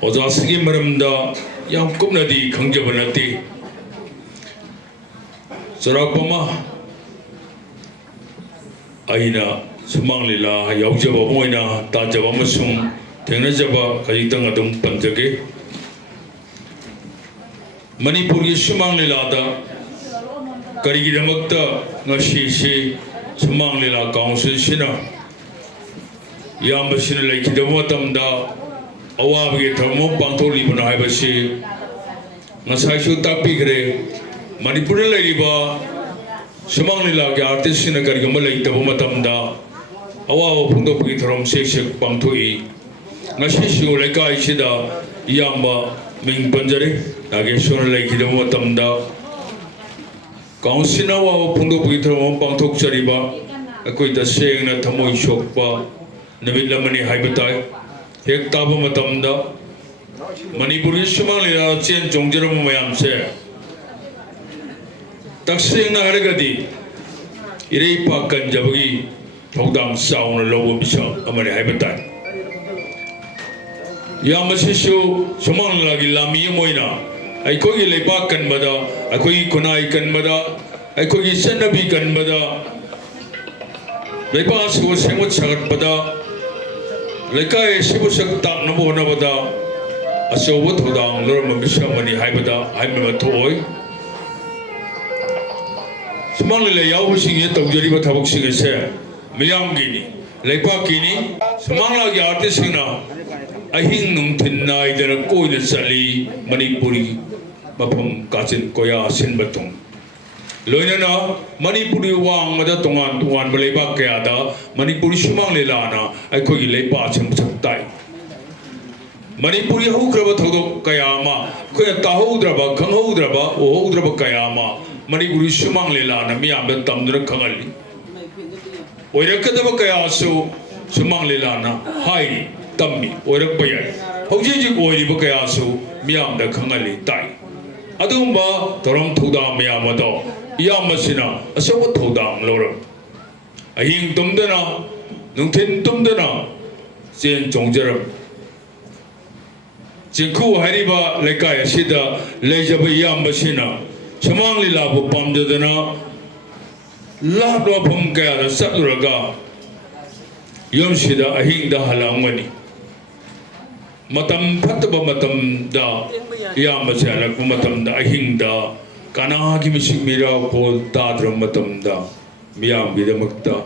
오자스기 말음다 양 꿈나디 강접을나디 저락범아 아이나 수망리라 여우잡아 모이나 따잡아 무슨 대나잡아 가지땅 아동 반적에 मणिपुर की सुमांग लीलादा करीगी रमक्ता ngasi सुमांग लीला council सिना यामबसिना लेखिदब मतमदा अवाबगे थमो पांथोलिबना हाइबसि ngसाइसु ताकपिग्रे मणिपुर लेरिबा सुमांग लीला के artist सिना करीगम लेखिदब मतमदा अवाब फुंदोपगी थरम सेक्सेक पांथोई ngasisu लेकाइसिदा यामबा Ming पंजरे Nageshwar लेखिदब मतमदा council अवाब फुंदोपगी थरम पांथोकचरिबा अखोई तसेंगना थमोई सोकपा नमित लमनी हाइबताय हेक ताब मतमदा मणिपुरी सुमांग लीला चेन जोंजरम मयामसे तसेंगना हरगदी इरेपा कंजबगी थौदांग साउना लौब बिसा अमने हाइबताय यामसिसु सुमांग लीला की लामी मोइना अखोई लेपा कनबदा अखोई खुनाई कनबदा अखोई सनबी कनबदा लेपा सु सेंगवत सगतबदा लेकाय सिबु सक ताकनबो होनबदा असौब थौदांग लरम बिसामनि हाइबदा हाइमबा थोय सुमांग लीला यावबसिंग तौजरिबा थबकसिंग से मियामगिनी लेपाकिनी सुमांग लीला की आर्टिस्टना अहिंग नुंथिन नाइदना कोइना चली मणिपुरी मफम काचिन कोया सिनबतुंग लोइनना मणिपुरी वांग मदा तोंगान तोंगान बलेबा कयादा मणिपुरी सुमांग लीलाना अखोगी लेपा छमछक्ताई मणिपुरी हौग्रब थौदो कयामा खोया ताहौद्रबा खंगौद्रबा ओहौद्रबा कयामा मणिपुरी सुमांग लीलाना मियामदा तमदुना खंगली ओइरकदबा कयासु सुमांग लीलाना हाई तम्मी ओइरकबा याय हौजिजिक ओइरिबा कयासु मियामदा खंगली ताई अदुगुम्बा थौरम थौदांग मियामदो यामसिना असौब थौदांग लौरम अहिंग तुमदना नुंथिन तुमदना चेन जोंजरम चिंखु हारिबा लेकाय असिदा लेजब यामबसिना सुमांग लीलाबु पामजदना लाबलो फम कयादा सतुरगा यमसिदा अहिंगदा हलांगनी मतम फतबा मतमदा यामसे हलकु मतमदा अहिंगदा कानागी मिसिंग मिरा कोल ताद्र मतमदा मियामगिदमक्ता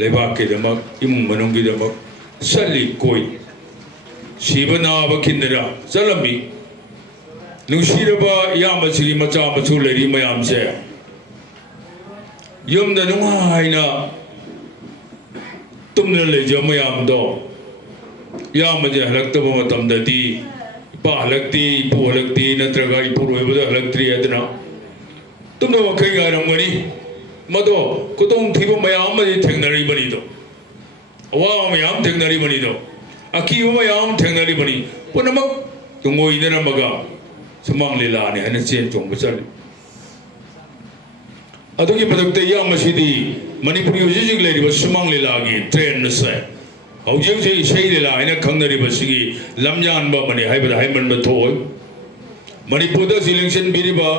लेबाकिदमक इमुंग मनोंगिदमक सली कोई शिवनाब किंदरा चलमी नुसिरबा यामसिगी मचा मचु लेरी मयामसे यमदा नुंगाइना तुमने लेज मयामदो यामजे हलक्तब मतमददी इपा हलक्ती इपु हलक्ती नत्रगा इपुरोइबदा हलक्त्री अदना तुमने वखै गारमगनी मदो कुतुंग थिबो मयाम मदि थेंगनरिबनिदो अवा मयाम थेंगनरिबनिदो अकीब मयाम थेंगनरिबनि पुनमक तुंगोइदनमगा सुमांग लीलाने हने चेन चोंग चली अदुगी मदक्ते यामसिदी मणिपुरी हौजिजिक लेरिबा सुमांग लीलागी ट्रेंड से हौजिक जे इसे लीला हैना खंगनरिबसिगी लमजानबा मनि हाइबदा हाइमनबा थोय मणिपुरदा इलेक्शन बिरिबा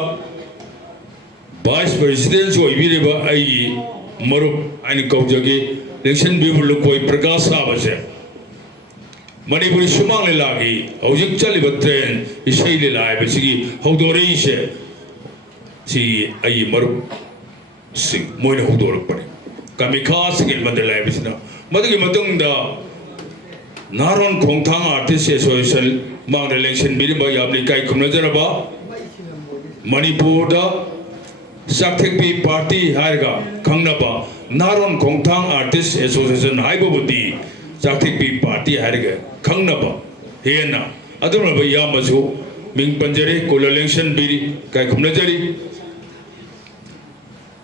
वाइस प्रेसिडेंट ओइबिरिबा आइगी मरुप आइन कौजगी इलेक्शन बिबुल कोई प्रकाश साबसे मणिपुरी सुमांग लीलागी हौजिक चलिबा ट्रेंड इसे लीला हाइबसिगी हौदोरेइसे सी आई मरुप सिंग मोइना हौदोरकपनि कामिखा सिगिल मदल हाइबसिना मदगी मतंगदा नारोन खोंथांग आर्टिस्ट एसोसिएशन मांग इलेक्शन बिरिबा याबनि काई खुमनजरबा मणिपुरदा साक्थेकपी पार्टी हायगा खंगनबा नारोन खोंथांग आर्टिस्ट एसोसिएशन हाइबबुदी साक्थेकपी पार्टी हायगा खंगनबा हेना अदुमबा यामसु मिंग पंजरे कोल इलेक्शन बिरि काई खुमनजरी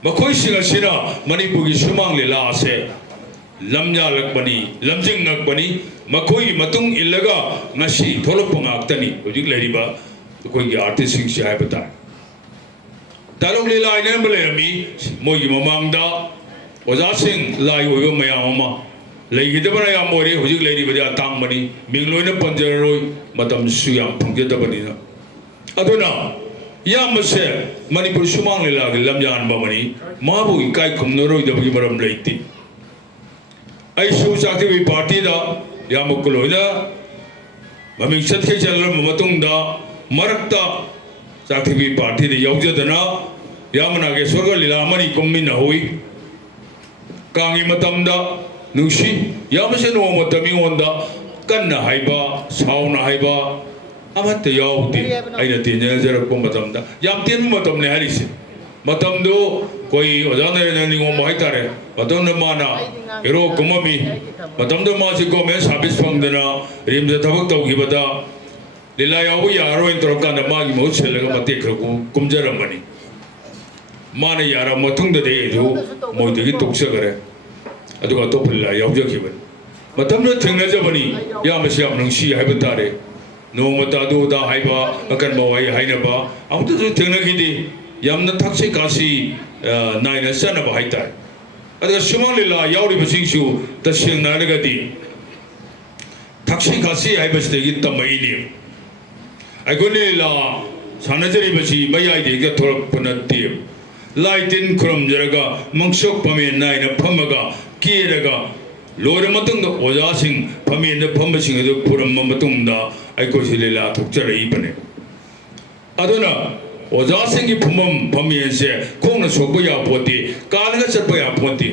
मखोइसिंगसिना मणिपुरगी सुमांग लीला से लमजालकबनी लमजिंगनकबनी मखोइगी मतुंग इल्लगा ngasi थोलपा ngakतनी हौजिक लेरिबा अखोइगी आर्टिस्ट सिंगसि हाइबता तालुक लीला आइनबले मी मोइगी ममांगदा ओजासिंग लाई ओइबा मयाम अमा leigidabana yam ore hujik leiribada tangmani mingloina panjaroi matam suyam phangjedabani na aduna yamase manipur sumang lila ge lamyan bamani mabu ikai khumnoroi dabagi maram leiti ai su sakti party da yamukuloina maming satke chalam matung da marakta sakti party de yaujadana yamana ge sorga lila mani kummin hui kangi matamda nushi yamase no matami onda kanna haiba sauna haiba amate yaudi aina tinja jara ko matamda yam tin matam ne halisi matamdo koi ojana ne ni ngom haitare matamna mana hero kumami matamdo ma si ko me service phangdana rimja thabak tawgibada lila yawu yaro intro kana ma gi mo chelaga mate khku kumjaramani mana yara matungda de do moidegi toksa gare aduga topilla yaujaki matamna thengnajabani yamase amnung si haiba tare no mata do da haiba akan bawai hainaba amtu thengnagidi yamna thakse kasi naina sana ba haita aduga sumalila yauri basingsu tasingna lagadi thakse kasi haiba stegi tamaini agoni la sanajari basi mayai de ga thorap panati laitin khuram jaraga mangsok pamen naina phamaga kieraga lore matungda oja sing pamen da phamba sing adu puram matungda aiko silila thokjarei bane aduna oja sing gi phumam pamen se khongna sokba ya poti kalga chatpa ya poti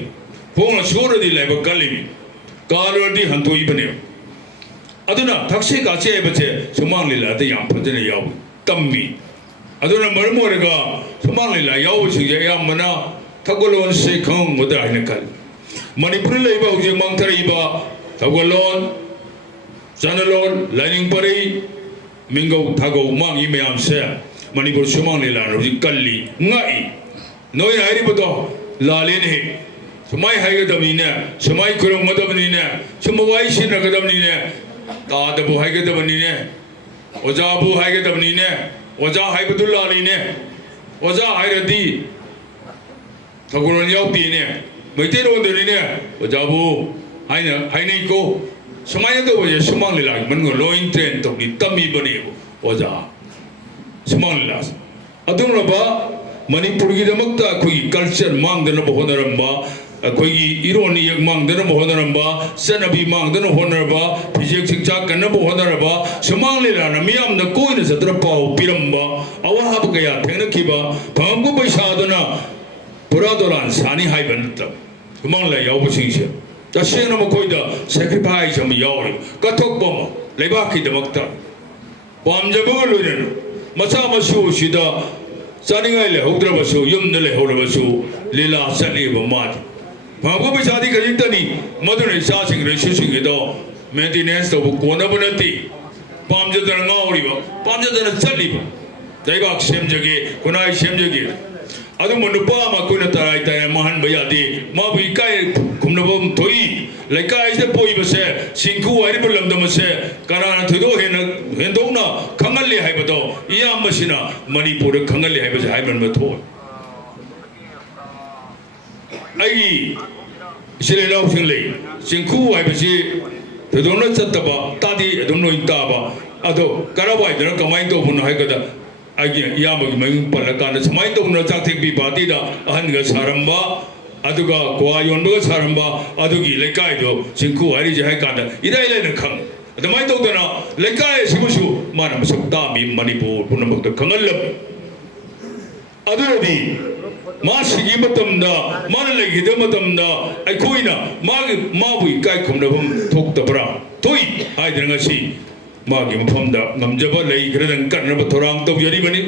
khongna soradi laiba kalimi kalodi hantoi bane aduna thakse ka che bache sumang lila da yam phajana yaw tammi aduna marmorega sumang lila yaw sing ya yamana thagolon se khong moda haina kal manipur leiba huje mangthariba thagolon sanalon lining pari mingo thago mangi mayam se manipur sumang lila roji kalli ngai noi hairi bodo lalin he sumai haiga damine sumai kurung madamni ne sumawai sina gadamni ne तादबु हाइगे दबनी ने ओजाबु हाइगे दबनी ने ओजा हाइबदुल्ला अली ने ओजा हाइरदी थगुरन याउती ने मैते रोदनी ने ओजाबु हाइना हाइनै को समाय तो ओजे सुमांग लिला मनगो लोइन ट्रेन तो नि तमी बने ओजा सुमांग लिला अदुमरबा मणिपुर की दमकता कोई कल्चर मांगदन बहोनरंबा अखोई इरोनी यक मांगदन बहोनरंबा सनबी मांगदन होनरबा फिजिक्स शिक्षा कन्न बहोनरबा सुमांग लिला न मियाम न कोई न सत्र पाउ पिरंबा अवाहब गया थेंगनखिबा फंगबु पैसादना पुरा दोलान सानी हाइबन त सुमांग ला यावबसिंगसे तसेन मखोइदा सैक्रिफाइस हम यावरि कथोकबम लेबाखि दमकता पामजबग लोइरन मसा मसु सिदा चानिंगाइ ले हौद्रबसु युमन ले हौरबसु लीला सलीब मात भागो पैसादी खरीदनी मधुने सासिंग रेसिसिंग दो मेंटेनेंस तो कोनबनती पामजदन गावरिबा पामजदन चलीबा दैबाक सेमजगे कुनाइ सेमजगे अदु मनुपा मा कुना ताराइ ताय महान बयादी मा बिकाय खुमनबम थोई लेकाय से पोइबसे सिंखु वारिब लमदमसे कनाना थुदो हेंदोना खंगल्ले हाइबदो इयामसिना मणिपुर खंगल्ले हाइबसे हाइबन बथो आई सिले लाउ सिंले सिंखु हाइबसे थुदोना चतबा तादी अदुम लोइन ताबा अदो करावाइ दर कमाइ तो बुन हाइगदा आगे यामगी मयु पलकान समाइ तो न चाथेक बि बातीदा अहनगा सारंबा अदुगा क्वा योनबगा सारंबा अदुगी लेकाइ दो सिंखु हारि जहाय कादा इराइ लेन खंग अदमाइ तो दना लेकाइ सिबुसु माना मसक्ता मि मणिपुर पुनमक खंगल्लब अदुदी मा सिगी मतमदा मान लेगिद मतमदा अखोइना मागी माबु इकाइ खुमनबम थोक्तबरा तोइ हाइदरंगसी मागी मफमदा नमजबा लेइग्रदं कन्नब थोरांग तौजरिबनि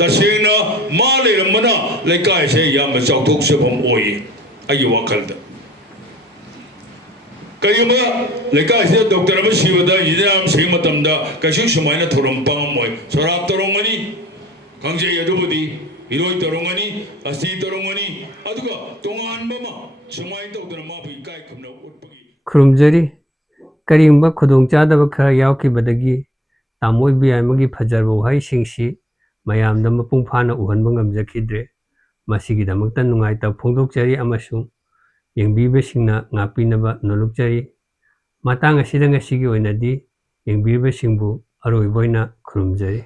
तसेना मा लेरमना लेकाइ से याम चाउथोक्सबम ओइ अयि वाखलदा कयुमा लेकाइ से डॉक्टर अम सिबदा इजाम सेमतमदा कशु सुमाइना थोरम पामोय सोराब तोरंगनि खंजे यदुबुदी इरोय तोरंगनि असि तोरंगनि अदुगा तोंगानबमा सुमाइ तौदना माबु इकाइ खुमना उटपगी खुरुमजरी करीबा खुदोंचादब खरा यावखिबदगी तामोइबी अमगी फजरबो हाइसिंगसी मयामदा मपुंग फाना उहनबा ngamjakidre मसिगिदमक्ता नुंगाइता फोंदोकचरी अमसुंग ꯌꯦꯡꯕꯤꯕꯁꯤꯡꯅ ꯉꯥꯛꯄꯤꯅꯕ ꯅꯣꯜꯂꯨꯛꯆꯔꯤ ꯃꯇꯥꯡ ꯑꯁꯤꯗ ꯉꯁꯤꯒꯤ ꯑꯣꯏꯅꯗꯤ ꯌꯦꯡꯕꯤꯔꯤꯕꯁꯤꯡꯕꯨ ꯑꯔꯣꯏꯕ ꯑꯣꯏꯅ ꯈꯨꯔꯨꯝꯖꯔꯤ